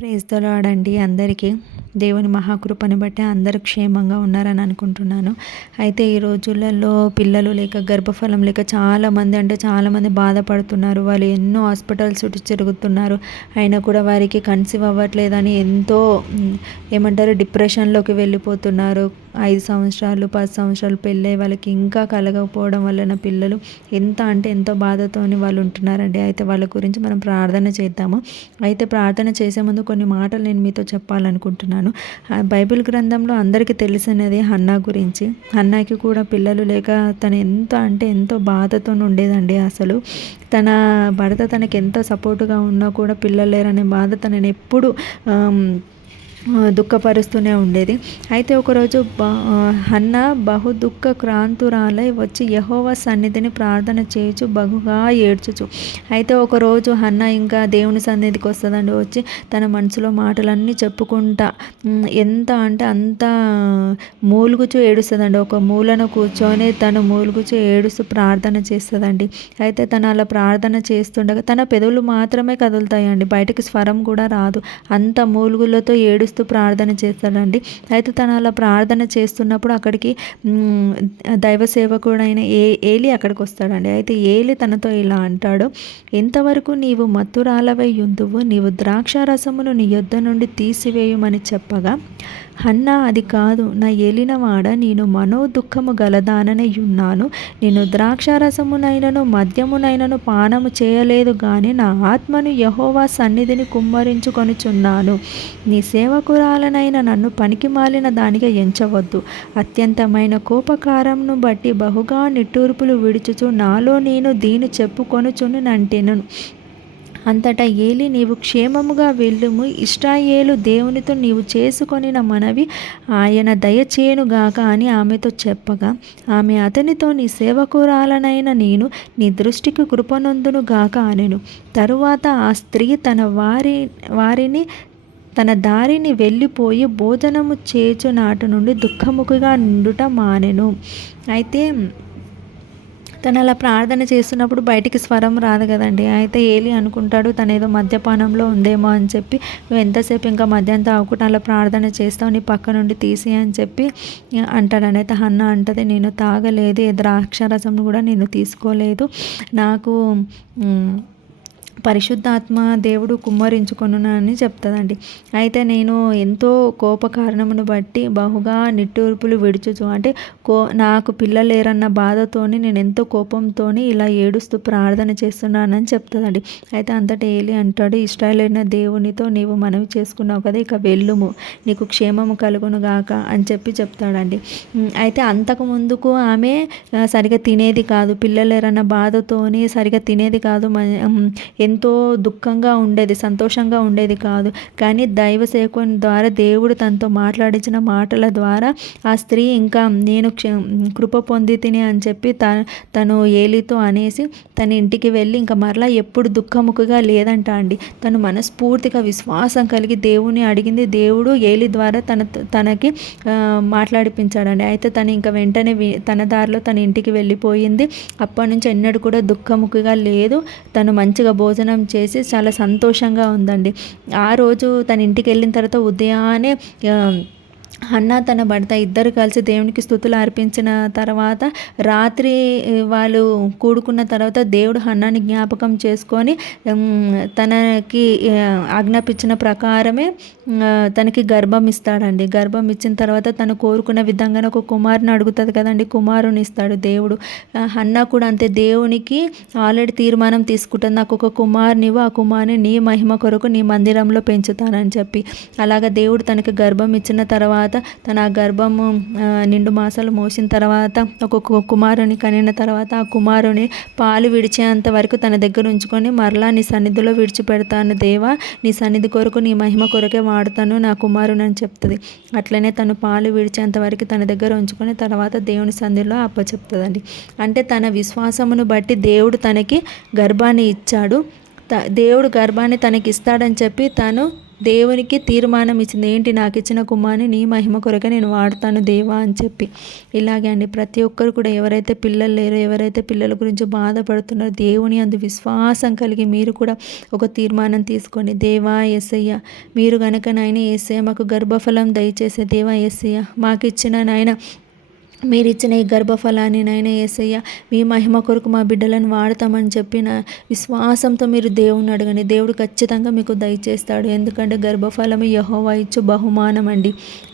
Praise the lord అండి. అందరికీ దేవుని మహాకృపను బట్టి అందరూ క్షేమంగా ఉన్నారని అనుకుంటున్నాను. అయితే ఈ రోజులలో పిల్లలు లేక గర్భఫలం లేక చాలామంది బాధపడుతున్నారు. వాళ్ళు ఎన్నో హాస్పిటల్స్ చుట్టూ తిరుగుతున్నారు. అయినా కూడా వారికి కన్సీవ్ అవ్వట్లేదని ఎంతో ఏమంటారు డిప్రెషన్లోకి వెళ్ళిపోతున్నారు. 5 సంవత్సరాలు 10 సంవత్సరాలు పెళ్ళై వాళ్ళకి ఇంకా కలగకపోవడం వలన పిల్లలు ఎంతో బాధతోని వాళ్ళు ఉంటున్నారండి. అయితే వాళ్ళ గురించి మనం ప్రార్థన చేద్దాము. అయితే ప్రార్థన చేసే ముందు కొన్ని మాటలు నేను మీతో చెప్పాలనుకుంటున్నాను. బైబిల్ గ్రంథంలో అందరికీ తెలిసినది హన్నా గురించి. హన్నాకి కూడా పిల్లలు లేక తను ఎంతో బాధతో ఉండేదండి. అసలు తన భర్త తనకి ఎంతో సపోర్టుగా ఉన్నా కూడా పిల్లలు లేరనే బాధ తనని ఎప్పుడు దుఃఖపరుస్తూనే ఉండేది. అయితే ఒకరోజు హన్నా బహు దుఃఖ క్రాంతురాలై వచ్చి యెహోవా సన్నిధిని ప్రార్థన చేయుచు బహుగా ఏడ్చుచు. అయితే ఒకరోజు హన్నా ఇంకా దేవుని సన్నిధికి వస్తుందండి. వచ్చి తన మనసులో మాటలన్నీ చెప్పుకుంటా అంత మూలుగుచూ ఏడుస్తుందండి. ఒక మూలన కూర్చొని తను మూలుగుచూ ఏడుస్తూ ప్రార్థన చేస్తుందండి. అయితే తను అలా ప్రార్థన చేస్తుండగా తన పెదవులు మాత్రమే కదులుతాయండి, బయటకు స్వరం కూడా రాదు. అంత మూలుగులతో ఏడుస్తూ ప్రార్థన చేస్తాడండి. అయితే తను అలా ప్రార్థన చేస్తున్నప్పుడు అక్కడికి దైవ సేవకుడైన ఏలి అక్కడికి వస్తాడండి. అయితే ఏలి తనతో ఇలా అంటాడు, ఎంతవరకు నీవు మత్తురాలవై యుందువు, నీవు ద్రాక్షారసమును నీ యొద్ద నుండి తీసివేయమని చెప్పగా హన్నా, అది కాదు నా ఏలినవాడ, నేను మనోదుఃఖము గలదాననయున్నాను. నేను ద్రాక్షారసమునైనను మద్యమునైనను పానము చేయలేదు గాని నా ఆత్మను యెహోవా సన్నిధిని కుమ్మరించుకొనుచున్నాను. నీ సేవకురాలనైన నన్ను పనికిమాలిన దానిగా ఎంచవద్దు. అత్యంతమైన కోపకారమును బట్టి బహుగా నిట్టూర్పులు విడుచుచు నాలో నేను దీని చెప్పుకొనుచునునంటెను. అంతటా ఏలి, నీవు క్షేమముగా వెళ్ళుము, ఇశ్రాయేలు దేవునితో నీవు చేసుకొనిన మనవి ఆయన దయచేయునుగాక అని ఆమెతో చెప్పగా ఆమె అతనితో, నీ సేవకురాలనైన నేను నీ దృష్టికి కృపనొందును గాక అనెను. తరువాత ఆ స్త్రీ తన దారిని వెళ్ళిపోయి భోజనము చేచు నాటి నుండి దుఃఖముఖిగా నుండుట మానెను. అయితే తను అలా ప్రార్థన చేస్తున్నప్పుడు బయటికి స్వరం రాదు కదండి. అయితే ఏలి అనుకుంటాడు తనేదో మద్యపానంలో ఉందేమో అని చెప్పి, నువ్వు ఎంతసేపు ఇంకా మద్యం తాగకుండా అలా ప్రార్థన చేస్తావు, నీ పక్క నుండి తీసి అని చెప్పి అంటాడని. అయితే హన్నా అంటది, నేను తాగలేదు, ద్రాక్షారసం కూడా నేను తీసుకోలేదు, నాకు పరిశుద్ధాత్మ దేవుడు కుమ్మరించుకొనునని చెప్తుందండి. అయితే నేను ఎంతో కోపకారణమును బట్టి బహుగా నిట్టూర్పులు విడుచుచు, అంటే నాకు పిల్లలు లేరన్న బాధతోని నేను ఎంతో కోపంతోని ఇలా ఏడుస్తూ ప్రార్థన చేస్తున్నానని చెప్తుందండి. అయితే అంతటా ఏలి అంటాడు, ఇశ్రాయేలైన దేవునితో నీవు మనవి చేసుకున్నావు కదా, ఇక వెళ్ళుము, నీకు క్షేమము కలుగును గాక అని చెప్పి చెప్తాడండి. అయితే అంతకు ముందుకు ఆమె సరిగా తినేది కాదు, పిల్లలు లేరన్న బాధతోని సరిగా తినేది కాదు, ఎంతో దుఃఖంగా ఉండేది, సంతోషంగా ఉండేది కాదు. కానీ దైవ సేవకుని ద్వారా దేవుడు తనతో మాట్లాడించిన మాటల ద్వారా ఆ స్త్రీ ఇంకా నేను కృప పొంది తిని అని చెప్పి తను ఏలితో అనేసి తన ఇంటికి వెళ్ళి ఇంకా మరలా ఎప్పుడు దుఃఖముఖగా లేదంట అండి. తను మనస్ఫూర్తిగా విశ్వాసం కలిగి దేవుని అడిగింది. దేవుడు ఏలి ద్వారా తనకి మాట్లాడిపించాడండి. అయితే తను ఇంకా వెంటనే తన దారిలో తన ఇంటికి వెళ్ళిపోయింది. అప్పటి నుంచి ఎన్నడూ కూడా దుఃఖముఖగా లేదు. తను మంచిగా భోజనం చేసి చాలా సంతోషంగా ఉందండి. ఆ రోజు తన ఇంటికి వెళ్ళిన తర్వాత ఉదయాన్నే హన్నా తన భర్త ఇద్దరు కలిసి దేవునికి స్తుతులు అర్పించిన తర్వాత రాత్రి వాళ్ళు కూడుకున్న తర్వాత దేవుడు హన్నాని జ్ఞాపకం చేసుకొని తనకి ఆజ్ఞాపించిన ప్రకారమే తనకి గర్భం ఇస్తాడండి. గర్భం ఇచ్చిన తర్వాత తను కోరుకున్న విధంగానే ఒక కుమారుని అడుగుతుంది కదండి, కుమారుని ఇస్తాడు దేవుడు. హన్నా కూడా అంతే, దేవునికి ఆల్రెడీ తీర్మానం తీసుకుంటుంది, నాకు ఒక కుమారునివ్వు, ఆ కుమారుని నీ మహిమ కొరకు నీ మందిరంలో పెంచుతానని చెప్పి. అలాగా దేవుడు తనకి గర్భం ఇచ్చిన తర్వాత తన గర్భము నిండు మాసాలు మోసిన తర్వాత ఒక కుమారుని కనిన తర్వాత ఆ కుమారుని పాలు విడిచేంత వరకు తన దగ్గర ఉంచుకొని మరలా నీ సన్నిధిలో విడిచిపెడతాను దేవా, నీ సన్నిధి కొరకు నీ మహిమ కొరకే వాడతాను నా కుమారుని అని చెప్తుంది. అట్లనే తను పాలు విడిచేంత వరకు తన దగ్గర ఉంచుకొని తర్వాత దేవుని సన్నిధిలో అప్పచెప్తుందండి. అంటే తన విశ్వాసమును బట్టి దేవుడు తనకి గర్భాన్ని ఇచ్చాడు. దేవుడు గర్భాన్ని తనకి ఇస్తాడని చెప్పి తను దేవునికి తీర్మానం ఇచ్చింది. ఏంటి, నాకు ఇచ్చిన కుమారుని నీ మహిమ కొరకే నేను వాడతాను దేవా అని చెప్పి. ఇలాగే అండి ప్రతి ఒక్కరు కూడా ఎవరైతే పిల్లలు లేరో, ఎవరైతే పిల్లల గురించి బాధపడుతున్నారో, దేవుని అందు విశ్వాసం కలిగి మీరు కూడా ఒక తీర్మానం తీసుకోండి. దేవా యేసయ్య, మీరు గనక నాయన యేసయ్య మాకు గర్భఫలం దయచేసే దేవా యేసయ్య, మాకు ఇచ్చిన నాయన మీరిచ్చిన ఈ గర్భఫలాన్ని నాయన యేసయ్య మీ మహిమ కొరకు మా బిడ్డలను వాడతామని చెప్పిన విశ్వాసంతో మీరు దేవుని అడగండి. దేవుడు ఖచ్చితంగా మీకు దయచేస్తాడు. ఎందుకంటే గర్భఫలము యెహోవా ఇచ్చు బహుమానం అండి.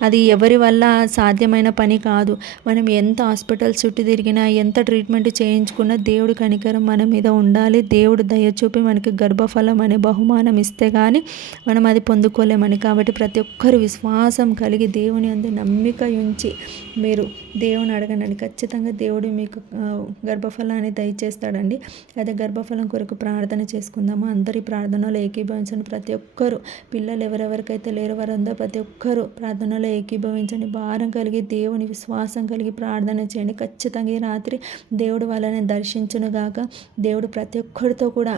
అది ఎవరి వల్ల సాధ్యమైన పని కాదు. మనం ఎంత హాస్పిటల్స్ చుట్టూ తిరిగినా, ఎంత ట్రీట్మెంట్ చేయించుకున్నా దేవుడి కనికరం మన మీద ఉండాలి. దేవుడు దయ చూపి మనకి గర్భఫలం అనే బహుమానం ఇస్తే కానీ మనం అది పొందుకోలేమని. కాబట్టి ప్రతి ఒక్కరు విశ్వాసం కలిగి దేవుని అందు నమ్మిక ఉంచి మీరు దేవుని అడగండి. ఖచ్చితంగా దేవుడు మీకు గర్భఫలాన్ని దయచేస్తాడండి. అదే గర్భఫలం కొరకు ప్రార్థన చేసుకుందాము. అందరి ప్రార్థనలో ఏకీభవించండి. ప్రతి ఒక్కరు పిల్లలు ఎవరెవరికైతే లేరో వారందరూ ప్రతి ఒక్కరు ప్రార్థనలో ఏకీభవించండి. భారం కలిగి దేవుని విశ్వాసం కలిగి ప్రార్థన చేయండి. ఖచ్చితంగా ఈ రాత్రి దేవుడు వాళ్ళని దర్శించును గాక. దేవుడు ప్రతి ఒక్కరితో కూడా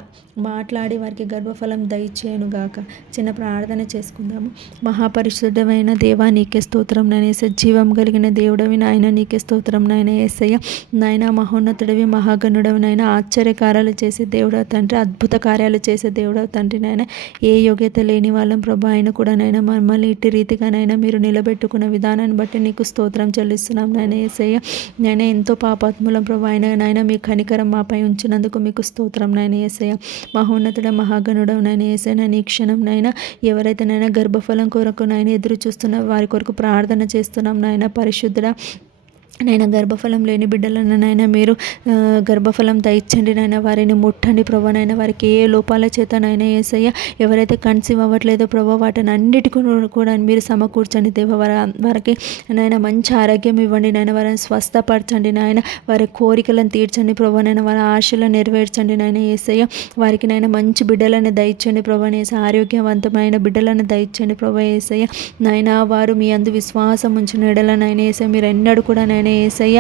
మాట్లాడి వారికి గర్భఫలం దయచేయను గాక. చిన్న ప్రార్థన చేసుకుందాము. మహాపరిశుద్ధమైన దేవా నీకే స్తోత్రం నాయన. జీవం కలిగిన దేవుడవి నాయన నీకే స్తోత్రం నాయన యేసయ్య. నాయన మహోన్నతుడివి, మహాగణుడవి నాయన. ఆశ్చర్యకార్యాలు చేసే దేవుడవు తండ్రి, అద్భుత కార్యాలు చేసే దేవుడవు తండ్రి నాయన. ఏ యోగ్యత లేని వాళ్ళం ప్రభా ఆయన కూడా నాయన మమ్మల్ని ఇట్టి రీతిగా నాయన మీరు నిలబెట్టుకున్న విధానాన్ని బట్టి నీకు స్తోత్రం చెల్లిస్తున్నాం నాయన యేసయ్య. నాయన ఎంతో పాపాత్ములం ప్రభా ఆయన నాయన మీ కనికరం మాపై ఉంచినందుకు మీకు స్తోత్రం నాయన యేసయ్య. మహోన్నతుడ మహాగణుడవు నాయన యేసయ్య. నీ క్షణం నాయన ఎవరైతే నాయన గర్భఫలం కొరకు నాయన ఎదురు చూస్తున్న వారి కొరకు ప్రార్థన చేస్తున్నాం నాయన. పరిశుద్ధుడ నైనా గర్భఫలం లేని బిడ్డలను నాయన మీరు గర్భఫలం దయచండి నాయన. వారిని ముట్టండి ప్రభా నాయన. వారికి ఏ లోపాల చేత నాయన యేసయ్య ఎవరైతే కన్సీవ్ అవ్వట్లేదో ప్రభా వాటిని అన్నిటికీ కూడా మీరు సమకూర్చండి దేవ. వారికి నాయన మంచి ఆరోగ్యం ఇవ్వండి నాయన. వారిని స్వస్థపరచండి నాయన. వారి కోరికలను తీర్చండి ప్రభా నాయన. వారి ఆశలను నెరవేర్చండి నాయన యేసయ్య. వారికి నాయన మంచి బిడ్డలను దయచండి ప్రభా నేస. ఆరోగ్యవంతమైన బిడ్డలను దయచండి ప్రభా యేసయ్య. నాయన వారు మీ అందు విశ్వాసం ఉంచిన ఎడల నాయన యేసయ్య మీరు ఎన్నడూ కూడా నాయన యేసయ్య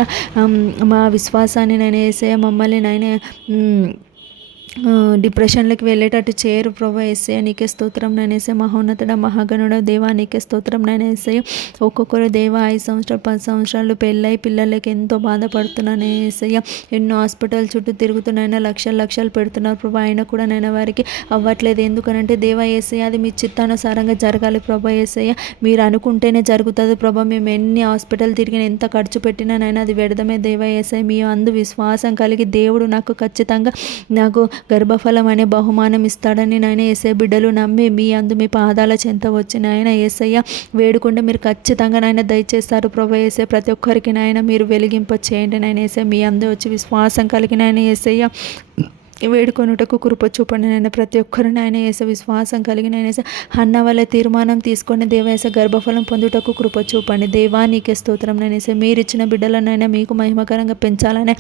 మా విశ్వాసాన్ని నాయన యేసయ్య మమ్మల్ని నాయన డిప్రెషన్లోకి వెళ్ళేటట్టు చేయరు ప్రభా యేసయ్య. నీకే స్తోత్రం నాయన యేసయ్య. మహోన్నతుడ మహాగణుడ దేవా నీకే స్తోత్రం నాయన యేసయ్య. ఒక్కొక్కరు దేవా 5 సంవత్సరాలు 10 సంవత్సరాలు పెళ్ళై పిల్లలకి ఎంతో బాధపడుతున్నాను యేసయ్య. ఎన్నో హాస్పిటల్ చుట్టూ తిరుగుతున్నాయినా లక్షలు పెడుతున్నారు ప్రభా. అయినా కూడా నేను వారికి అవ్వట్లేదు. ఎందుకనంటే దేవా యేసయ్య అది మీ చిత్తానుసారంగా జరగాలి ప్రభా యేసయ్య. మీరు అనుకుంటేనే జరుగుతుంది ప్రభా. మేము ఎన్ని హాస్పిటల్ తిరిగిన ఎంత ఖర్చు పెట్టినా నైనా అది వ్యర్థమే దేవా యేసయ్య. మీ అందు విశ్వాసం కలిగి దేవుడు నాకు ఖచ్చితంగా నాకు గర్భఫలం అనే బహుమానం ఇస్తాడని నాయన యేసయ్య. బిడ్డలు నమ్మి మీ అందు మీ పాదాల చెంత వచ్చి నాయన యేసయ్య వేడుకుంటే మీరు ఖచ్చితంగా నాయన దయచేస్తారు ప్రభా యేసయ్య. ప్రతి ఒక్కరికి నాయన మీరు వెలిగింప చేయండి నాయన యేసయ్య. మీ అందు వచ్చి విశ్వాసం కలిగిన నాయన యేసయ్య వేడుకొనుటకు కృప చూపండి నాయన. ప్రతి ఒక్కరు నాయన యేస విశ్వాసం కలిగిన యేస అన్న వల్ల తీర్మానం తీసుకొని దేవేస గర్భఫలం పొందుటకు కృప చూపండి దేవా. నీకే స్తోత్రం నాయన యేస. మీరు ఇచ్చిన బిడ్డలనైనా మీకు మహిమకరంగా పెంచాలనే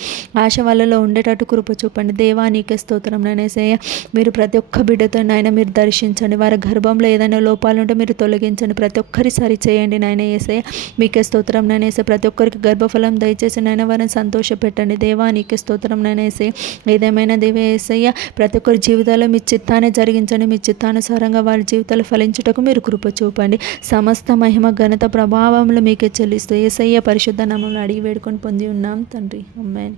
ఆశ వాళ్ళలో ఉండేటట్టు కృప చూపండి దేవా. నీకే స్తోత్రం నాయన యేసయ్య. మీరు ప్రతి ఒక్క బిడ్డతో నాయన మీరు దర్శించండి. వారి గర్భంలో ఏదైనా లోపాలు ఉంటే మీరు తొలగించండి. ప్రతి ఒక్కరి సరి చేయండి నాయన యేసయ్య. మీకే స్తోత్రం నాయన యేస. ప్రతి ఒక్కరికి గర్భఫలం దయచేసి నాయన వారిని సంతోష పెట్టండి దేవా. నీకే స్తోత్రం నాయన యేసయ్య. ఏదేమైనా దేవే యేసయ్య ప్రతి ఒక్కరి జీవితాల్లో మీ చిత్తాన్ని జరిగించండి. మీ చిత్తానుసారంగా వారి జీవితాలు ఫలించుటకు మీరు కృప చూపండి. సమస్త మహిమ ఘనత ప్రభావములు మీకే చెల్లిస్తూ యేసయ్య పరిశుద్ధ నామములో అడిగి వేడుకొని పొంది ఉన్నాం తండ్రి. ఆమేన్.